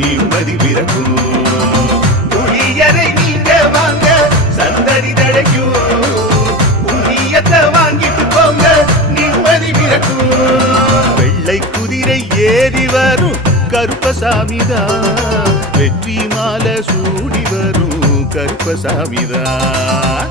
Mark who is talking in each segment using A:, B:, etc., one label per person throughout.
A: நிம்மதி பிறக்கும். புளியரை நீங்க வாங்க சந்தடி தடைக்கும் புண்ணியத்தை வாங்கிட்டு போங்க நிம்மதி பிறக்கும். வெள்ளை குதிரை ஏறி வரும் கருப்பசாமிதான் வெற்றி மாலை சூடி வரும் கருப்பசாமிதான்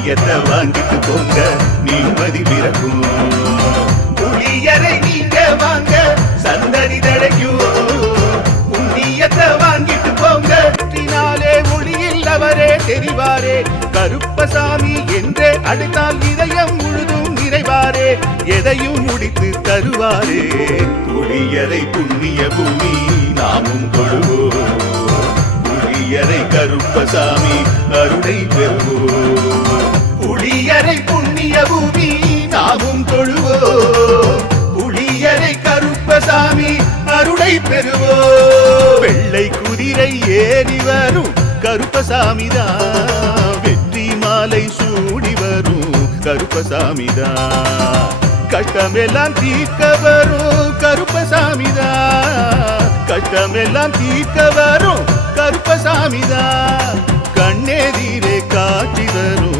A: புளியத்தை வாங்கிட்டு போங்க நிம்மதி பிறக்கும். புளியரை நீங்க வாங்க. சந்தடி தழைக்கும். புண்ணியத்தை வாங்கிட்டு போங்க. நாளே ஒளியில் தெரிவாரே. கருப்பசாமி என்றே அடுத்தால் இதயம் முழுதும் நிறைவாரே. எதையும் முடித்து தருவாரே. புளியரை புண்ணிய பூமி நாமும் கொள்வோம் புளியரை கருப்பசாமி அருளை பெறுவோம். நாமும் தொழுவோம் புளியரை கருப்பசாமி அருளை பெறுவோம் வெள்ளை குதிரை ஏறி வரும் கருப்பசாமிதான் வெற்றி மாலை சூடி வரும் கருப்பசாமிதான் கஷ்டமெல்லாம் தீர்க்க வரும் கருப்பசாமிதான் கஷ்டமெல்லாம் தீர்க்க வரும் கருப்பசாமிதான் கண்ணெதிரே காட்சி வரும்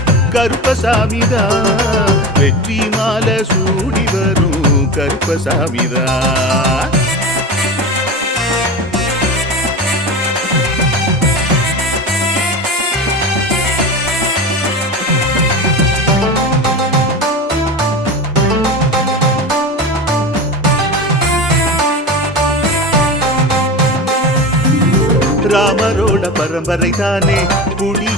A: கருப்பசாமிதா. வெற்றி மாலை சூடி வரும் கருப்பசாமிதா. ராமரோட பரம்பரை தானே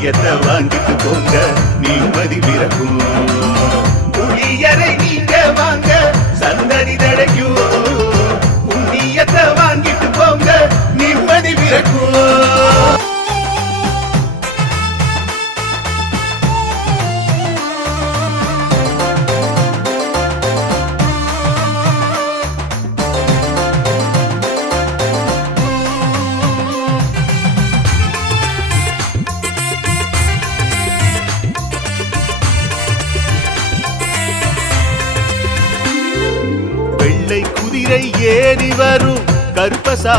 A: எதை வாங்கிட்டு போங்க. நிம்மதி பிறக்கும்.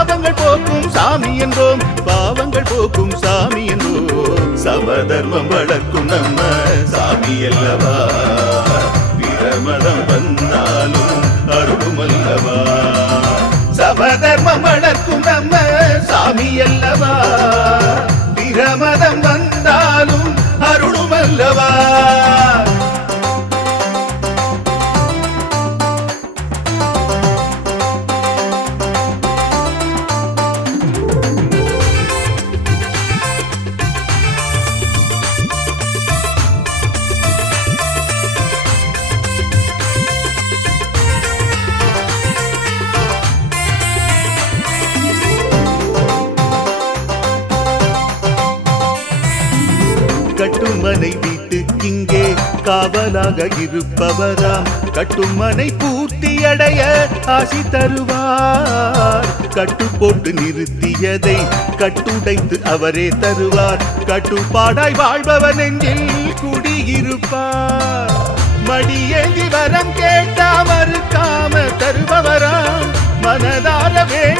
A: பாவங்கள் போக்கும் சாமி என்றோம். பாவங்கள் போக்கும் சாமி என்றோம். சமதர்மம் வளர்க்கும் நம்ம சாமி அல்லவா? பிரமதம் வந்தாலும் அருளும் அல்லவா சமதர்மம் வளர்க்கும் நம்ம சாமி அல்லவா? பிரமதம் வந்தாலும் அருளும் காவலாக இருப்பவராம். கட்டுமனை பூர்த்தி அடைய ஆசி தருவார். கட்டு போட்டு நிறுத்தியதை கட்டுடைத்து அவரே தருவார். கட்டுப்பாடாய் வாழ்பவன் நெஞ்சில் குடியிருப்பார். மடியேந்தி வரம் கேட்டா மறுக்காம தருபவராம். மனதார வேண்டினாலே